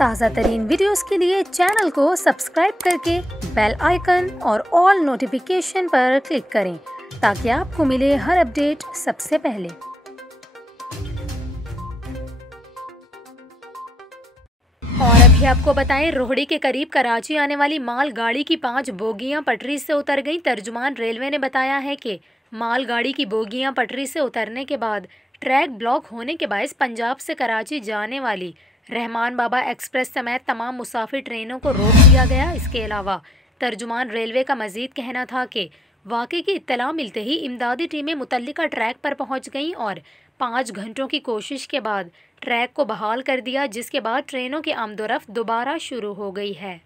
ताज़ा तरीन वीडियोस के लिए चैनल को सब्सक्राइब करके बेल आइकन और ऑल नोटिफिकेशन पर क्लिक करें ताकि आपको मिले हर अपडेट सबसे पहले। और अभी आपको बताएं, रोहड़ी के करीब कराची आने वाली माल गाड़ी की 5 बोगियां पटरी से उतर गईं। तर्जुमान रेलवे ने बताया है कि माल गाड़ी की बोगियां पटरी से उतरने के बाद ट्रैक ब्लॉक होने के बायस पंजाब से कराची जाने वाली रहमान बाबा एक्सप्रेस समेत तमाम मुसाफिर ट्रेनों को रोक दिया गया। इसके अलावा तर्जुमान रेलवे का मजीद कहना था कि वाक़े की इत्तला मिलते ही इमदादी टीमें मुतल्लिका ट्रैक पर पहुंच गईं और 5 घंटों की कोशिश के बाद ट्रैक को बहाल कर दिया, जिसके बाद ट्रेनों की आमदोरफ्त दोबारा शुरू हो गई है।